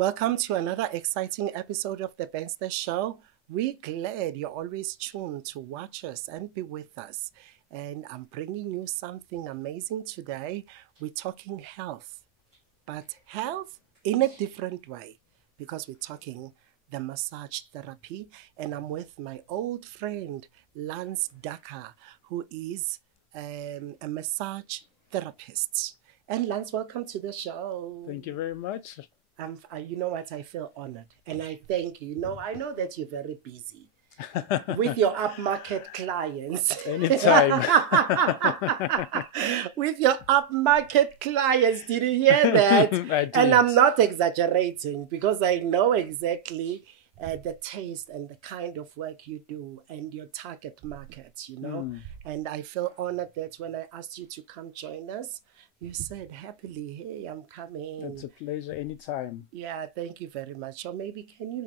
Welcome to another exciting episode of the Benster Show. We're glad you're always tuned to watch us and be with us. And I'm bringing you something amazing today. We're talking health, but health in a different way because we're talking the massage therapy. And I'm with my old friend, Lance Daka, who is a massage therapist. And Lance, welcome to the show. Thank you very much. You know what? I feel honored and I thank you. I know that you're very busy with your upmarket clients. Anytime. With your upmarket clients. Did you hear that? I did. And I'm not exaggerating because I know exactly the taste and the kind of work you do and your target market, And I feel honored that when I asked you to come join us, you said happily, hey, I'm coming. It's a pleasure anytime. Yeah, thank you very much. Or maybe can you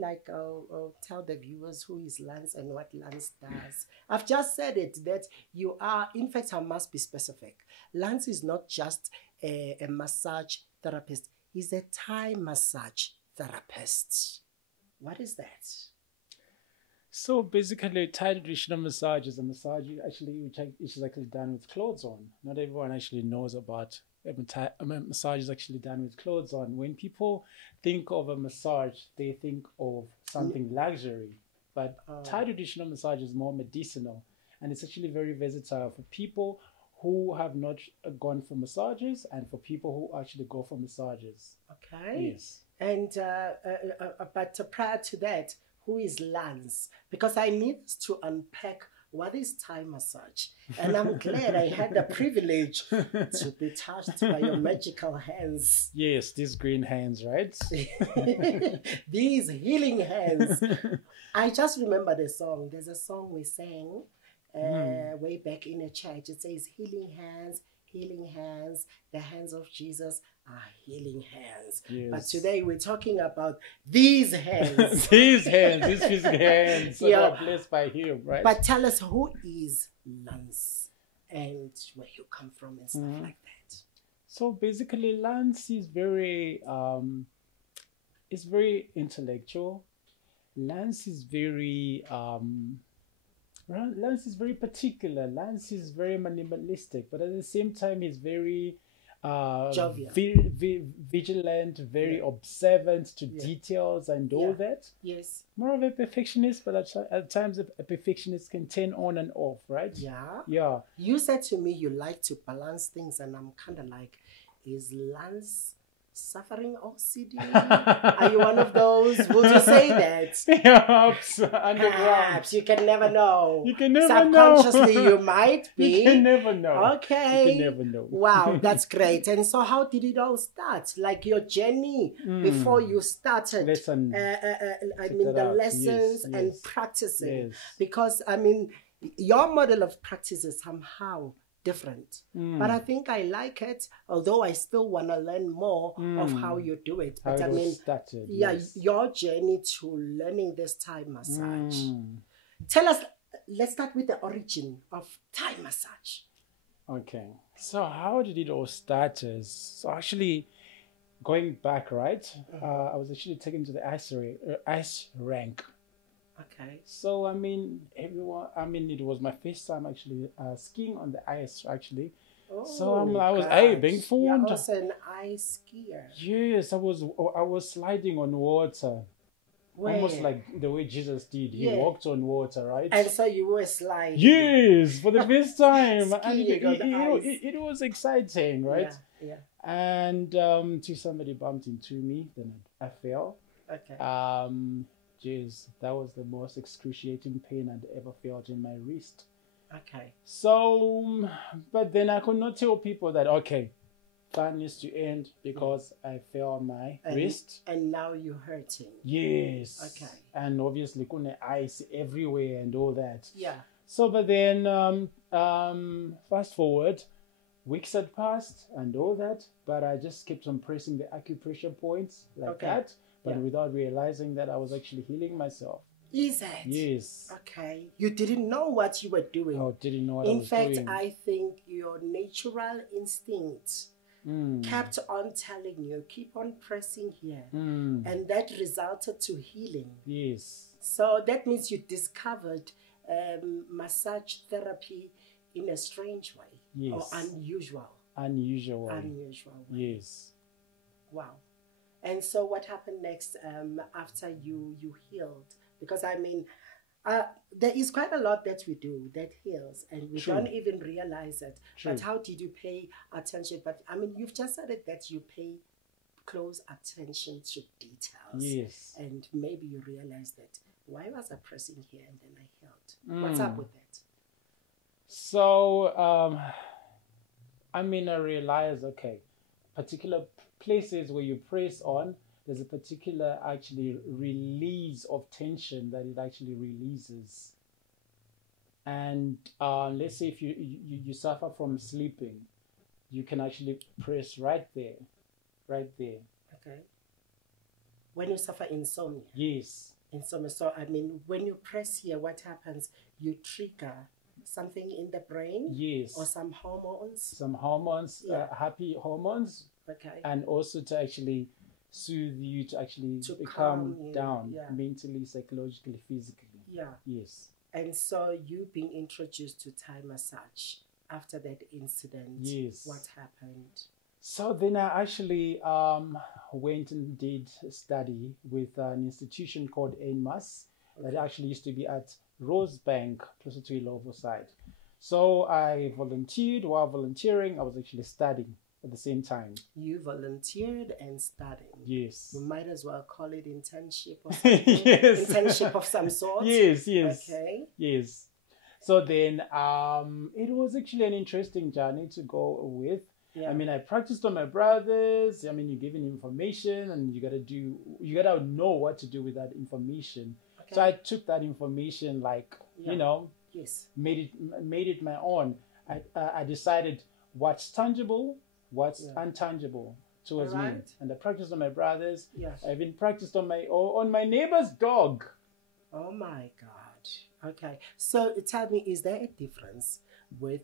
tell the viewers who is Lance and what Lance does? I've just said it, that you are, in fact, I must be specific. Lance is not just a massage therapist. He's a Thai massage therapist. What is that? So basically, Thai traditional massage is a massage which is actually done with clothes on. Not everyone actually knows about a massage is actually done with clothes on. When people think of a massage, they think of something luxury. But Thai traditional massage is more medicinal, and it's actually very versatile for people who have not gone for massages and for people who actually go for massages. Okay. Yes. And but prior to that, who is Lance? Because I need to unpack what is Thai massage. And I'm glad I had the privilege to be touched by your magical hands. Yes, these green hands, right? These healing hands. I just remember the song. There's a song we sang way back in a church. It says, healing hands, the hands of Jesus are healing hands. Yes. But today we're talking about these hands. These physical hands that are blessed by him, right? But tell us, who is Lance and where you come from and stuff like that. So basically, Lance is very intellectual. Lance is very particular. Lance is very minimalistic, but at the same time, he's very vigilant, very observant to details and all that. Yes. More of a perfectionist, but at times a perfectionist can turn on and off, right? Yeah. Yeah. You said to me you like to balance things, and I'm kind of like, is Lance suffering OCD? Are you one of those? Would you say that? Perhaps underground. Perhaps. You can never know. You can never know. Subconsciously, you might be. You can never know. Okay. You can never know. Wow, that's great. And so how did it all start? Like your journey before you started? The lessons and practicing. Yes. Because, your model of practice is somehow different, but I think I like it, although I still want to learn more of how you do it. But started, your journey to learning this Thai massage. Tell us, let's start with the origin of Thai massage. Okay, so how did it all start? So actually, going back, right? I was actually taken to the ice rank. Okay. So it was my first time actually skiing on the ice actually. Oh, so I was being fooled. You're also an ice skier. Yes, I was sliding on water. Where? Almost like the way Jesus did. He walked on water, right? And so you were sliding. Yes, for the first time. And it was exciting, right? Yeah. And somebody bumped into me, then I fell. Okay. Jeez, that was the most excruciating pain I'd ever felt in my wrist. Okay. So, but then I could not tell people that, okay, fun needs to end because I fell on my wrist. And now you're hurting. Yes. Okay. And obviously, ice everywhere and all that. Yeah. So, but then, fast forward, weeks had passed and all that, but I just kept on pressing the acupressure points like that. But without realizing that I was actually healing myself. Is it? Yes. Okay. You didn't know what you were doing. Oh, didn't know what I was doing. In fact, I think your natural instinct kept on telling you, keep on pressing here. Mm. And that resulted to healing. Yes. So that means you discovered massage therapy in a strange way. Yes. Or unusual. Unusual. Unusual way. Yes. Wow. And so what happened next after you healed? Because I mean, there is quite a lot that we do that heals, and we True. don't even realize it. True. But how did you pay attention? But I mean, you've just said it that you pay close attention to details. Yes. And maybe you realize that, why was I pressing here and then I healed? What's up with that? So, I mean, I realized, okay, particular places where you press on, there's a particular actually release of tension that it actually releases. And let's say if you suffer from sleeping, you can actually press right there. Okay. When you suffer insomnia. Yes. Insomnia. So I mean, when you press here, what happens? You trigger something in the brain. Yes. Or some hormones. Some hormones, Yeah. Happy hormones. Okay. And also to actually soothe you, to actually To calm calm you, down yeah. mentally, psychologically, physically. Yeah. Yes. And so you being introduced to Thai massage after that incident. Yes. What happened? So then I actually went and did a study with an institution called ANMAS that actually used to be at Rosebank, closer to Ilovo side. So I volunteered. While volunteering, I was actually studying at the same time. You volunteered and studying. Yes. We might as well call it internship or something. Yes. Internship of some sort. Yes, yes. Okay. Yes. So then it was actually an interesting journey to go with. Yeah. I mean, I practiced on my brothers. I mean, you're given information and you gotta know what to do with that information. Okay. So I took that information, like, Yes. made it my own. I decided what's tangible, what's untangible towards me. Alright. And I practiced on my brothers. Yeah. I even practiced on my neighbor's dog. Oh my God. Okay. So tell me, is there a difference with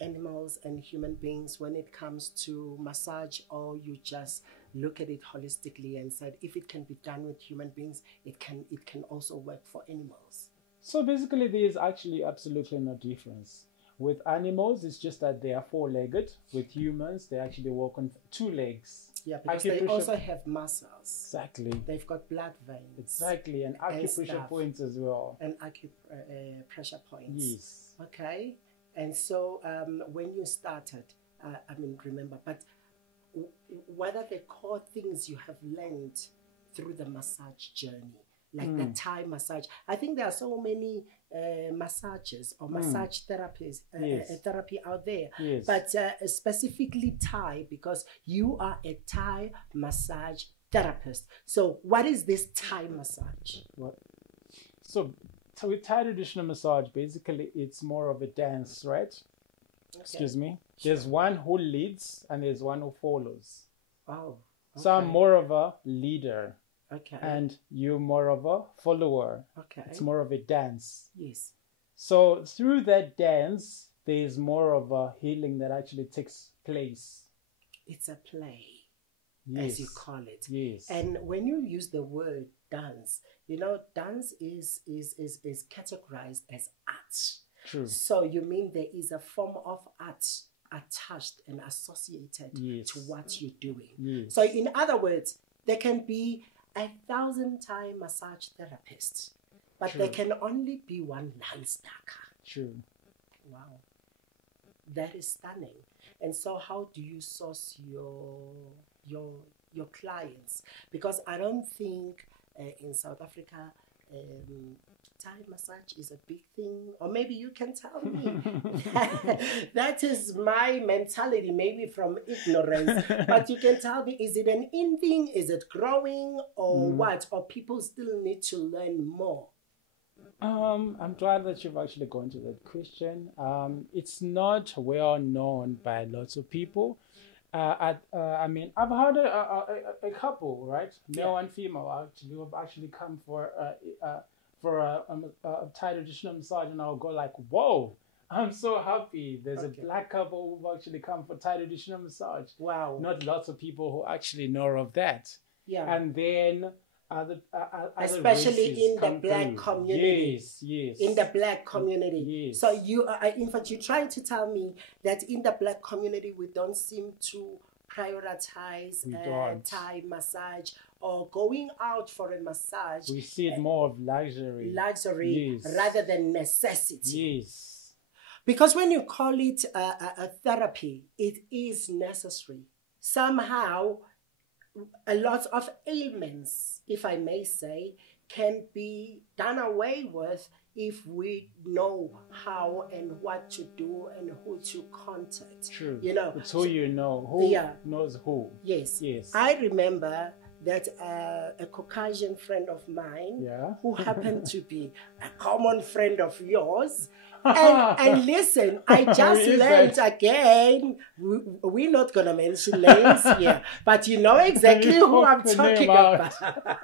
animals and human beings when it comes to massage, or you just look at it holistically and said if it can be done with human beings, it can also work for animals? So basically, there is actually absolutely no difference. With animals, it's just that they are four-legged. With humans, they actually walk on two legs. Yeah, because they also have muscles. Exactly. They've got blood veins. Exactly, and acupressure points as well. And acupressure points. Yes. Okay. And so when you started, remember, but what are the core things you have learned through the massage journey? Like the Thai massage. I think there are so many massages or massage therapies, therapy out there. Yes. But specifically Thai, because you are a Thai massage therapist. So what is this Thai massage? What? So with Thai traditional massage, basically it's more of a dance, right? Okay. Excuse me. Sure. There's one who leads and there's one who follows. Oh. Okay. So I'm more of a leader. Okay. And you're more of a follower. Okay. It's more of a dance. Yes. So through that dance, there's more of a healing that actually takes place. It's a play, yes. as you call it. Yes. And when you use the word dance, dance is categorized as art. True. So you mean there is a form of art attached and associated to what you're doing. Yes. So in other words, there can be 1,000 Thai massage therapists, but True. there can only be one Lansdaka. True. Wow. That is stunning. And so how do you source your clients? Because I don't think in South Africa Thai massage is a big thing, or maybe you can tell me. That is my mentality, maybe from ignorance. But you can tell me, is it an in thing? Is it growing, or what? Or people still need to learn more? I'm glad that you've actually gone to that question. It's not well known by lots of people. I've had a couple, right? Male and female, actually, who have actually come for a Thai traditional massage, and I'll go like, whoa, I'm so happy. There's Okay. a black couple who've actually come for Thai traditional massage. Wow. Not lots of people who actually know of that. Yeah. And then other Especially races in the come black through. community. Yes. In the black community. Yes. So you are, in fact, you're trying to tell me that in the black community, we don't seem to prioritize We don't. Thai massage or going out for a massage. We see it more of luxury. Luxury Yes. rather than necessity. Yes. Because when you call it a therapy, it is necessary. Somehow, a lot of ailments, if I may say, can be done away with if we know how and what to do and who to contact. True. You know, It's who you know. Who Yeah. knows who. yes. Yes. I remember that a Caucasian friend of mine, Yeah. who happened to be a common friend of yours. And listen, I just Who is learned that? again. We're not gonna mention names here, but you know exactly You who I'm spoke the talking name out. about.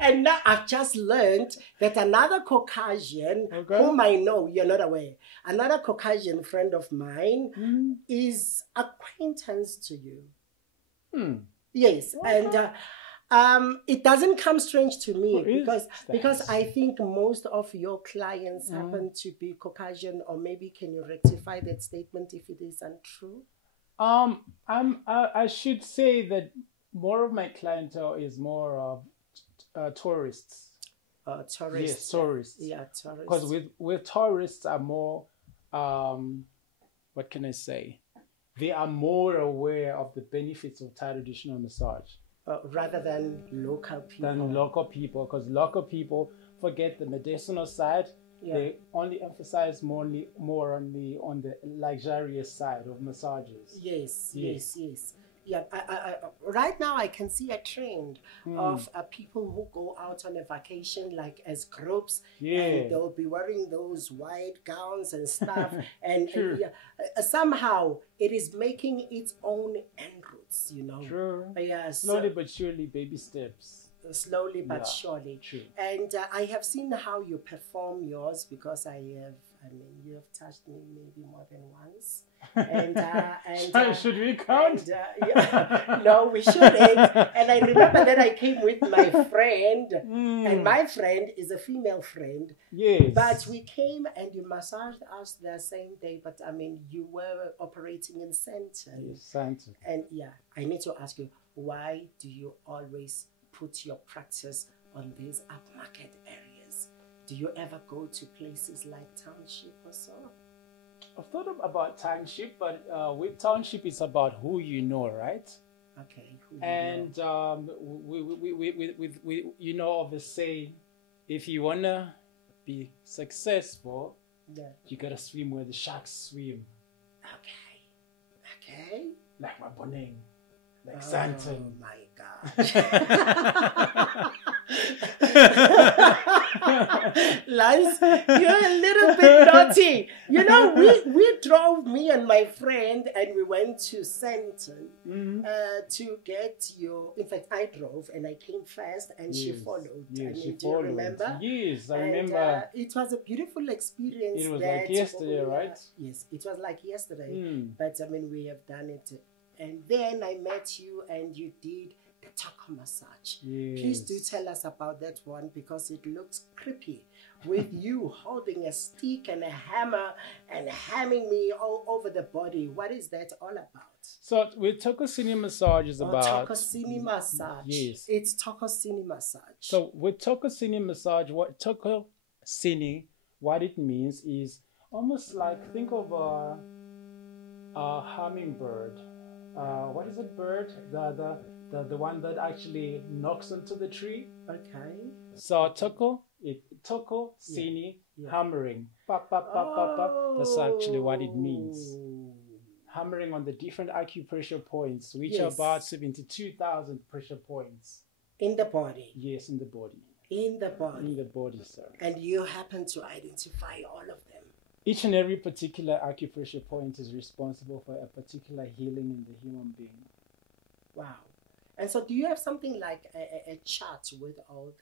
And now I've just learned that another Caucasian, Okay. whom I know you're not aware, another Caucasian friend of mine Hmm. is acquaintance to you. Hmm. Yes, and it doesn't come strange to me Who is because that? I think most of your clients Mm. happen to be Caucasian, or maybe can you rectify that statement if it is untrue? I should say that more of my clientele is more of tourists. Tourists. Yes, tourists. Yeah, tourists. Because with tourists are more, what can I say? They are more aware of the benefits of Thai traditional massage Rather than local people. than local people. Because local people forget the medicinal side. Yeah. They only emphasize more on the luxurious side of massages. Yes, Yes. yes. Yeah, right now I can see a trend of people who go out on a vacation like as groups, Yeah. and they'll be wearing those white gowns and stuff, and True. somehow it is making its own inroads, you know. True. Yeah, Slowly but surely, baby steps. slowly but Yeah. surely. True. And I have seen how you perform yours because you have touched me maybe more than once. Should we count? Yeah, no, we shouldn't. And I remember that I came with my friend, and my friend is a female friend. Yes. But we came and you massaged us the same day. But I mean, you were operating in Centon. Yes, Santa. And yeah, I need to ask you, why do you always put your practice on these upmarket areas? Do you ever go to places like Township or so? I've thought about township, but with township, it's about who you know, right? Okay. who you And know. we you know of the saying, if you wanna be successful, Yeah. you gotta swim where the sharks swim, Okay. like Maboneng, like Oh Santon. my God. Lance, you're a little bit naughty. You know, we drove, me and my friend, and we went to Centon to get your. In fact, I drove and I came first, and she followed. Yes, I she mean, do you followed. remember? Yes, I And, remember. it was a beautiful experience. It was there like to- yesterday, right? Yes, it was like yesterday. Mm. But I mean, we have done it. And then I met you, and you did the taco massage. Please do Yes. tell us about that one, because it looks creepy with you holding a stick and a hammer and hammering me all over the body. What is that all about? So with Tokosini massage is about Tokosini massage. Yes. It's Tokosini massage. So with Tokosini massage, what Tokosini, what it means is almost like, think of a hummingbird. What is it, bird? The one that actually knocks onto the tree. Okay. So Toko Sini, Yeah. hammering. Pa, pa, pa, pa, pa. That's actually what it means. Oh. Hammering on the different acupressure points, which Yes. are about 72,000 pressure points. In the body. Yes, in the body. In the body. In the body, sir. And you happen to identify all of them. Each and every particular acupressure point is responsible for a particular healing in the human being. Wow. And so do you have something like a chart with all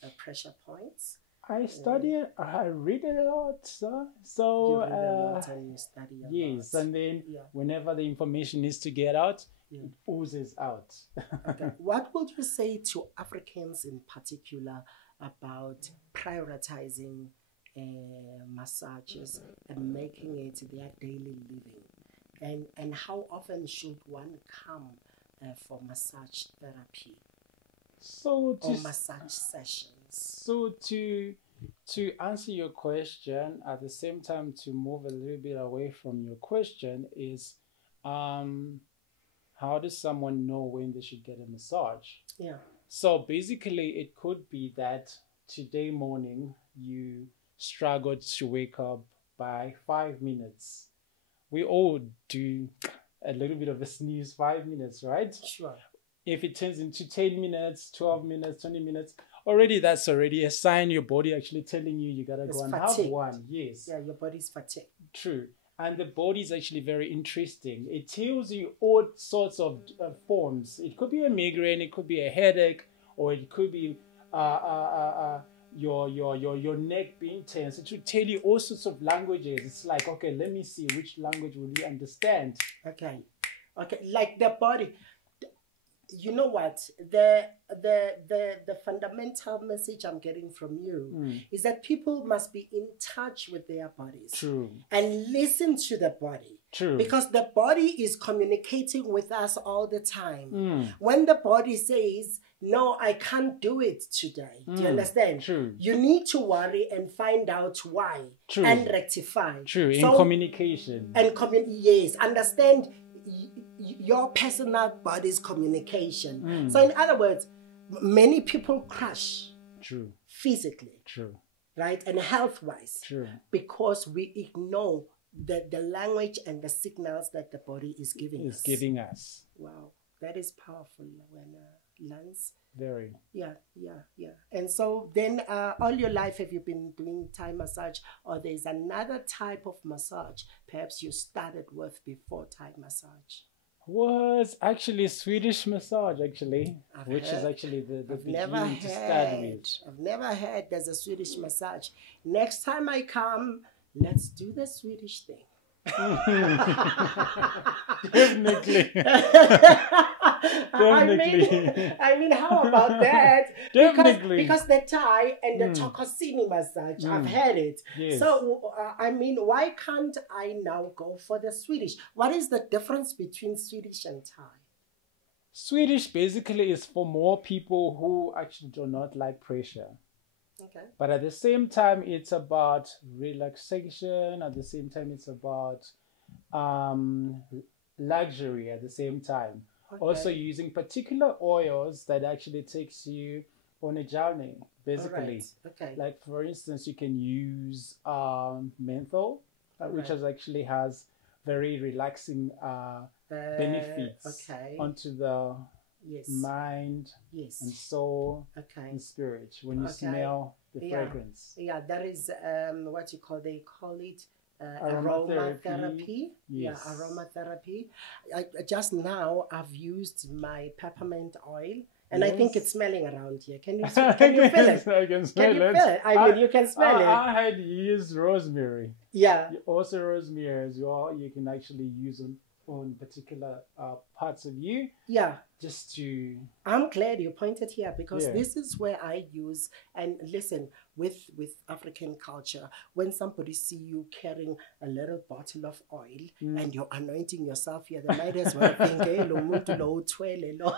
the pressure points? I study it. I read it a lot, sir. You So, read a lot and you study a yes, lot. and then Yeah. whenever the information needs to get out, Yeah. it oozes out. Okay. What would you say to Africans in particular about prioritizing massages and making it their daily living? And how often should one come for massage therapy So or to massage sessions? so to answer your question, at the same time to move a little bit away from your question is, how does someone know when they should get a massage? Yeah. So basically, it could be that today morning you struggled to wake up by 5 minutes. We all do a little bit of a snooze, 5 minutes, right? Sure. If it turns into 10 minutes, 12 minutes, 20 minutes, that's already a sign your body actually telling you you gotta It's go and have fatigued. one. Yes, Yeah, your body's fatigued. true. And the body is actually very interesting. It tells you all sorts of forms. It could be a migraine, it could be a headache, or it could be your neck being tense. It should tell you all sorts of languages. It's like, okay, let me see which language will you understand. Okay. Okay. Like the body. You know what? The fundamental message I'm getting from you is that people must be in touch with their bodies. True. And listen to the body. True. Because the body is communicating with us all the time. Mm. When the body says, no, I can't do it today. Do you understand? True. You need to worry and find out why. True. And rectify. True. In So- communication. And yes, understand your personal body's communication. So in other words, many people crash True. physically, True. right? And health-wise. True. Because we ignore the language and the signals that the body is giving It's us. giving us. Wow, that is powerful when Lance. Very. Yeah. And so then all your life have you been doing Thai massage, or there's another type of massage perhaps you started with before Thai massage? Was actually Swedish massage, actually, I've which is heard- actually the I've never beginning to start with. I've never heard there's a Swedish massage. Next time I come, let's do the Swedish thing. Definitely. I mean, how about that? Definitely. Because the Thai and the Tokosini massage, I've had it. Yes. So, I mean, why can't I now go for the Swedish? What is the difference between Swedish and Thai? Swedish basically is for more people who actually do not like pressure. Okay. But at the same time, it's about relaxation. At the same time, it's about luxury at the same time. Okay. Also using particular oils that actually takes you on a journey, basically. Alright. Okay. Like, for instance, you can use menthol, which actually has very relaxing benefits Okay. onto the Yes. mind Yes. and soul Okay. and spirit when you Okay. smell the Yeah. fragrance. Yeah, that is what they call it Aromatherapy. aromatherapy. Yes. Yeah, aromatherapy. Just now I've used my peppermint oil, and I think Yes. it's smelling around here. Can you feel it? I can smell Can you it. feel it? I mean, you can smell it. I had used rosemary. Yeah. Also, rosemary as well. You can actually use them on particular parts of you, Yeah. just to. I'm glad you pointed here because Yeah. this is where I use, and listen, with African culture, when somebody see you carrying a little bottle of oil and you're anointing yourself here, they might as well think, hey, lo muntu lo uthwele lo."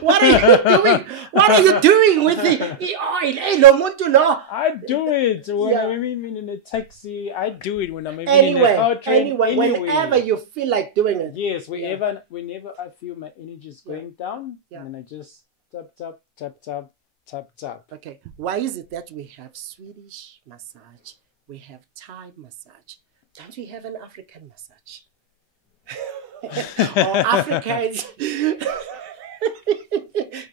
What are you doing? What are you doing with the oil? Hey, lo muntu lo. I do it when Yeah. I'm even in a taxi. I do it when I'm even in a Anyway, car train. anyway, whenever you feel like doing it. Yes, whenever I feel my energy is going down, Yeah. and I just tap. Okay, why is it that we have Swedish massage, we have Thai massage? Don't we have an African massage? Or Africans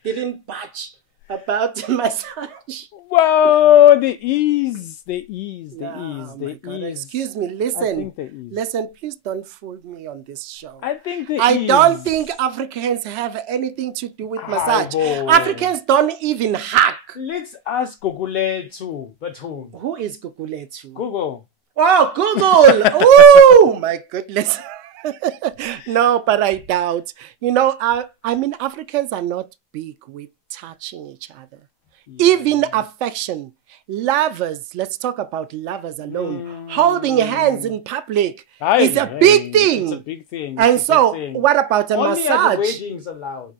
didn't budge about the massage. Whoa, the ease, the ease, the Oh ease, my the God. ease. Excuse me, I listen. think the ease. Listen, please don't fool me on this show. I think the I ease. don't think Africans have anything to do with massage. Aibo. Africans don't even hug. Let's ask Google too, but who? Who is Guguletu? Google. Oh, Google! Oh my goodness. No, but I doubt. You know, I mean, Africans are not big with touching each other. Even affection. Lovers, let's talk about lovers alone. Holding hands in public is a big thing. It's a big thing. And It's a so, big thing. what about a Only massage? at weddings allowed.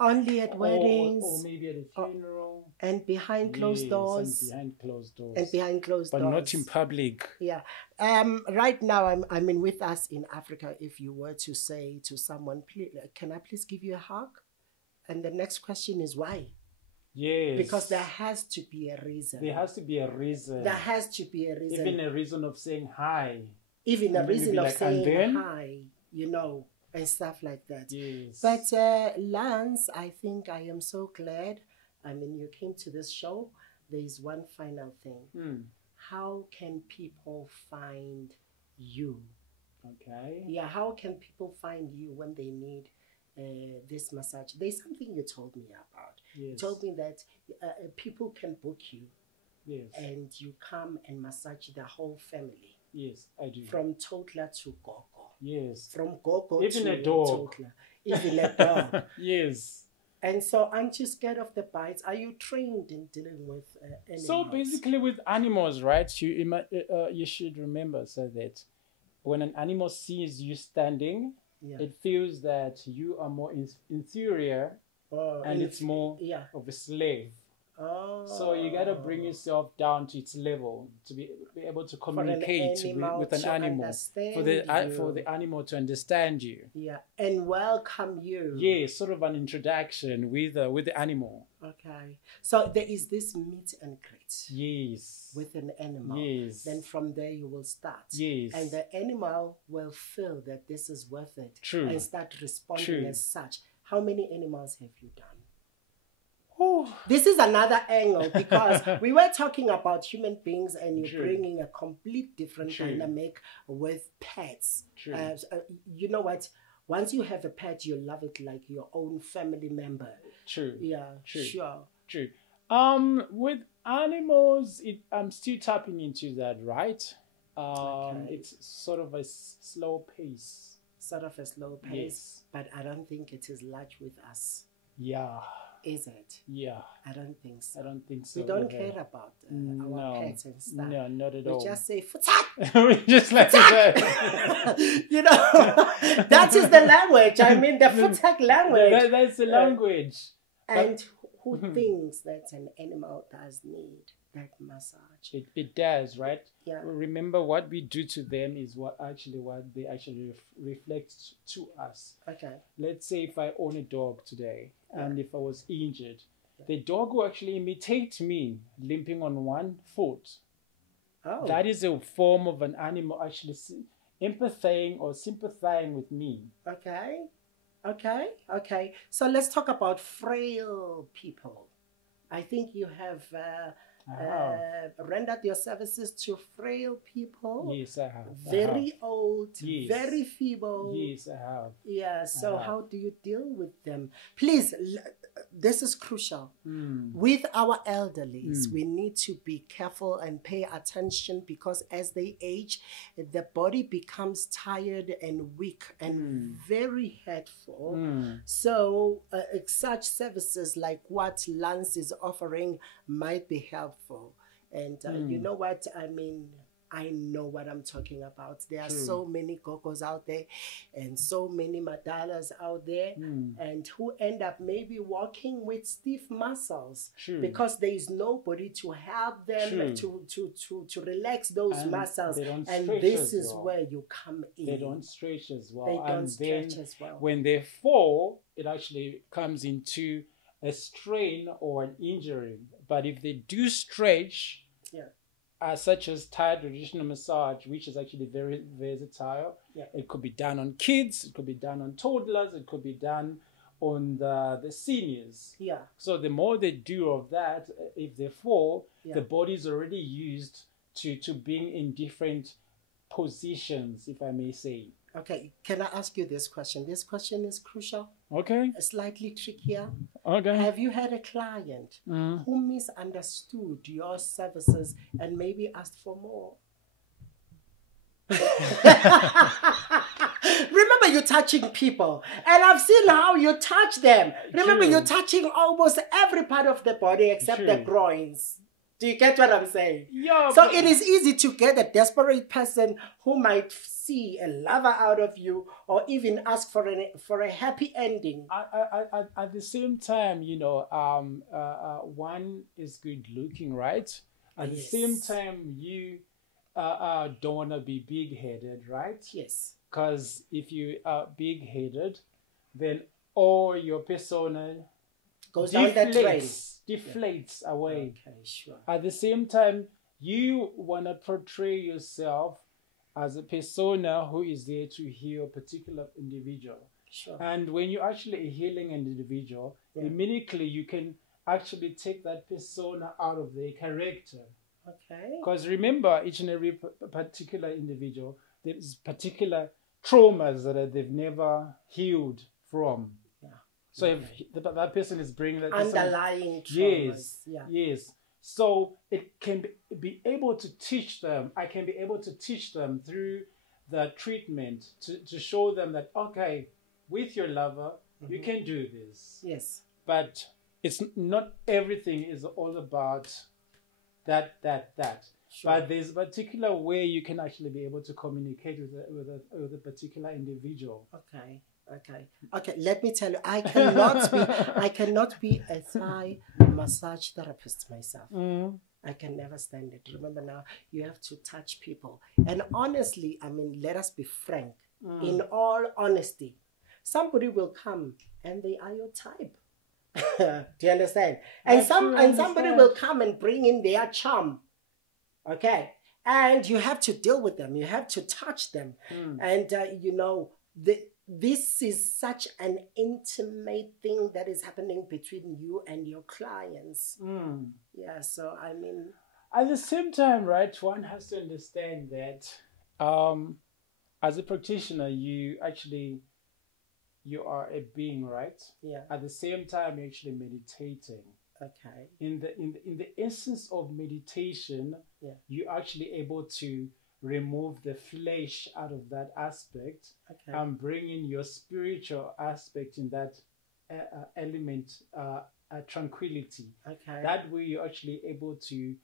Only at weddings. Or maybe at a funeral. And behind closed Yes, doors. And behind closed doors. And behind closed but doors. not in public. Yeah. Right now, I mean, with us in Africa, if you were to say to someone, please, can I please give you a hug? And the next question is why? Yes. Because there has to be a reason. There has to be a reason. There has to be a reason. Even a reason of saying hi. Even a And then reason you'd of be like, saying "And then?" hi, you know, and stuff like that. Yes. But Lance, I think I am so glad. I mean, you came to this show. There is one final thing. How can people find you? Okay. Yeah, how can people find you when they need this massage? There's something you told me about. Yes. You told me that people can book you Yes. and you come and massage the whole family. Yes, I do. From toddler to gogo. Yes. From gogo Even to a dog. toddler. Even a dog. Yes. And so, aren't you scared of the bites? Are you trained in dealing with animals? So basically, with animals, right? You should remember so that when an animal sees you standing, yeah. it feels that you are more inferior, and it's more of a slave. Oh. So you gotta bring yourself down to its level to be able to communicate with an animal, for the animal to understand you. Yeah, and welcome you. Yeah, sort of an introduction with the animal. Okay, so there is this meet and greet. Yes. With an animal. Yes. Then from there you will start. Yes. And the animal will feel that this is worth it. True. And start responding True. as such. How many animals have you done? Ooh. This is another angle because we were talking about human beings and you're True. bringing a complete different True. dynamic with pets. True. You know what? Once you have a pet, you love it like your own family member. True. Yeah, True. sure. True. With animals, I'm still tapping into that, right? Okay. It's sort of a slow pace. Sort of a slow pace, Yes. but I don't think it is large with us. Yeah. Is it? Yeah. I don't think so. I don't think so. We don't either. care about our No. pets and stuff. No, not at We all. just say, "Futak!" We just like that. You know, that is the language. I mean, the Futak language. That's the language. And who thinks that an animal does need that massage? It does, right? Yeah. Remember, what we do to them is what they actually reflect to us. Okay. Let's say if I own a dog today, and if I was injured, the dog will actually imitate me limping on one foot. Oh. That is a form of an animal actually empathizing or sympathizing with me. Okay. Okay. Okay. So let's talk about frail people. I think you have rendered your services to frail people. Yes, I have. Very old, Yes. very feeble. Yes, I have. Yeah, so have. how do you deal with them? Please, this is crucial. Mm. With our elderlies, we need to be careful and pay attention because as they age, the body becomes tired and weak and very hurtful. So such services like what Lance is offering might be helpful. And you know what? I mean, I know what I'm talking about. There are so many Gogos out there and so many Madalas out there and who end up maybe walking with stiff muscles because there is nobody to help them to relax those muscles. And this is where you come in. They don't stretch as well. They don't and stretch then as well. When they fall, it actually comes into a strain or an injury. But if they do stretch, such as Thai traditional massage, which is actually very versatile. It could be done on kids, it could be done on toddlers, it could be done on the seniors. Yeah. So the more they do of that, if they fall, Yeah. the body is already used to being in different positions, if I may say. Okay, can I ask you this question? This question is crucial, Okay. slightly trickier. Okay. Have you had a client who misunderstood your services and maybe asked for more? Remember, you're touching people, and I've seen how you touch them. Remember, True. you're touching almost every part of the body except the True. groins. Do you get what I'm saying? Yeah. So but- it is easy to get a desperate person who might see a lover out of you, or even ask for a happy ending. At the same time, you know, one is good looking, right? At the Yes. same time, you don't want to be big headed, right? Yes. Because if you are big headed, then all your persona Goes down that drain. deflates away. Okay, sure. At the same time, you want to portray yourself as a persona who is there to heal a particular individual. Sure. And when you're actually healing an individual, Yeah. immediately you can actually take that persona out of their character. Okay. Because remember, each and every particular individual, there's particular traumas that they've never healed from. Yeah. So if that person is bringing that Underlying Yes, traumas. Yeah. yes. So it can be able to teach them. I can be able to teach them through the treatment to show them that, okay, with your lover, you can do this. Yes. But it's not everything is all about that. Sure. But there's a particular way you can actually be able to communicate with a particular individual. Okay. Let me tell you, I cannot be a Thai massage therapist myself. I can never stand it. Remember now, you have to touch people. And honestly, I mean, let us be frank. In all honesty, somebody will come and they are your type. Do you understand? And somebody will come and bring in their charm. Okay. And you have to deal with them. You have to touch them. And, you know, this is such an intimate thing that is happening between you and your clients. Yeah, so I mean... At the same time, right, one has to understand that as a practitioner, you are a being, right? Yeah. At the same time, you're actually meditating. Okay. In the essence of meditation, you're actually able to remove the flesh out of that aspect and bring in your spiritual aspect in that element, tranquility. Okay. That way you're actually able to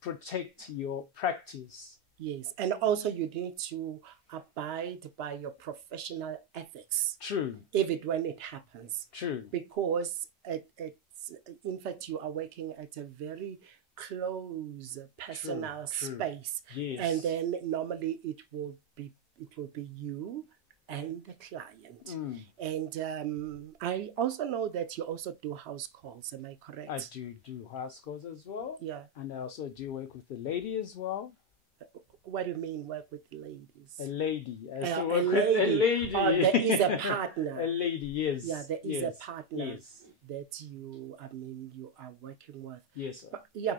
protect your practice. Yes, and also you need to abide by your professional ethics. True. When it happens. True. Because it's in fact you are working at a very close personal space. Yes. And then normally it will be you and the client. And I also know that you also do house calls. Am I correct? I do house calls as well. Yeah. And I also do work with the lady as well. What do you mean work with ladies? A lady. I A work with lady. a lady. There is a partner. A lady, yes. Yeah, there is a partner Yes. that you are working with. Yes.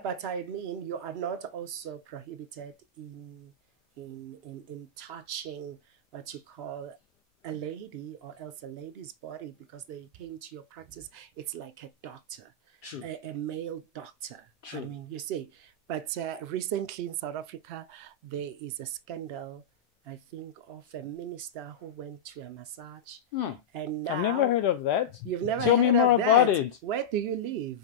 But I mean, you are not also prohibited in touching what you call a lady or else a lady's body, because they came to your practice. It's like a doctor, True. a male doctor. True. I mean, you see. But recently in South Africa, there is a scandal, I think, of a minister who went to a massage. And now, I've never heard of that. You've never Tell heard me more of about that. it. Where do you live?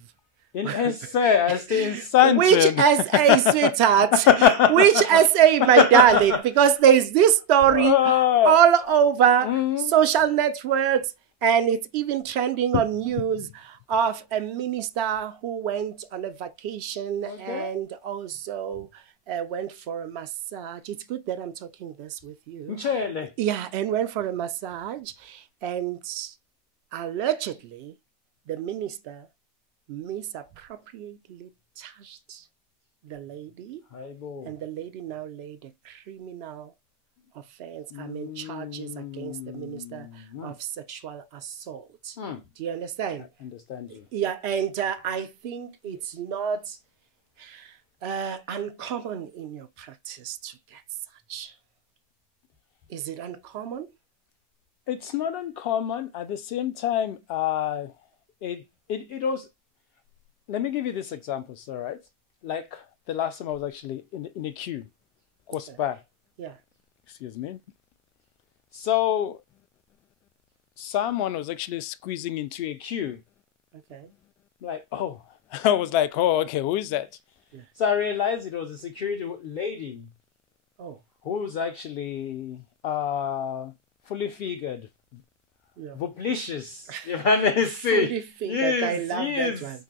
In SA, I stay in Sandton. Which SA, sweetheart? Which SA, my darling? Because there is this story all over social networks, and it's even trending on news, of a minister who went on a vacation and also went for a massage. It's good that I'm talking this with you. Mchele. Yeah, and went for a massage, and allegedly the minister misappropriately touched the lady, and the lady now laid a criminal offense, charges against the Minister of Sexual Assault. Do you understand? Understand you. Yeah, and I think it's not uncommon in your practice to get such. Is it uncommon? It's not uncommon. At the same time, it was. Let me give you this example, sir. Right, like the last time I was actually in a queue, Kospa. Yeah. Excuse me. So someone was actually squeezing into a queue. Okay. Like, oh, I was like, oh, okay, who is that? Yeah. So I realized it was a security lady. Oh. Who was actually fully figured. Yeah. Voplicious, if I may say. Fully figured. Yes, I love yes. that one.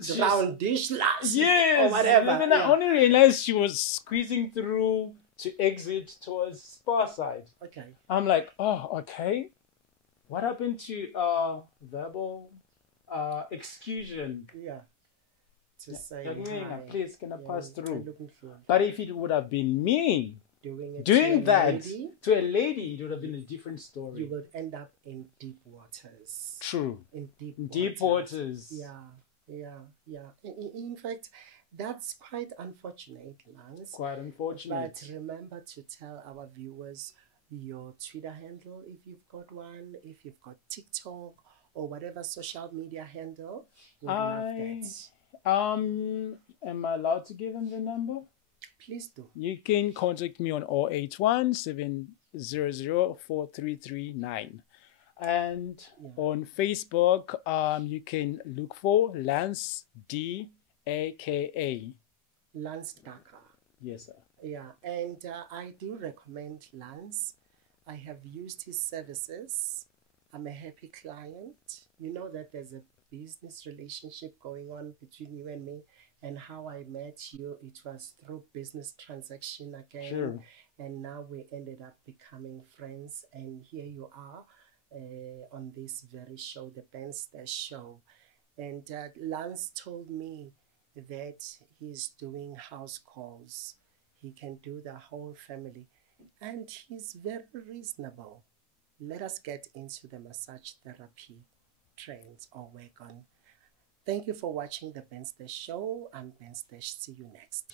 So, Roundish lash. Yes. Or whatever. And then I only realized she was squeezing through to exit towards Spa side. Okay. I'm like, oh, okay. What happened to verbal exclusion? Yeah. To say, hi. Please, can I pass through? Looking through. But if it would have been me doing that to a lady, it would have been a different story. You would end up in deep waters. True. In deep waters. Yeah. In fact, that's quite unfortunate, Lance. Quite unfortunate. But remember to tell our viewers your Twitter handle if you've got one, if you've got TikTok or whatever social media handle. We'd love that. Am I allowed to give them the number? Please do. You can contact me on 081 700 4339. And on Facebook, you can look for Lance D, aka Lance Daka. Yes, sir. Yeah, and I do recommend Lance. I have used his services. I'm a happy client. You know that there's a business relationship going on between you and me, and how I met you, it was through business transaction again. Sure. And now we ended up becoming friends, and here you are on this very show, the Benster Show. And Lance told me that he's doing house calls. He can do the whole family, and he's very reasonable. Let us get into the massage therapy trends or work on. Thank you for watching the Benster Show. I'm Ben Stash. See you next.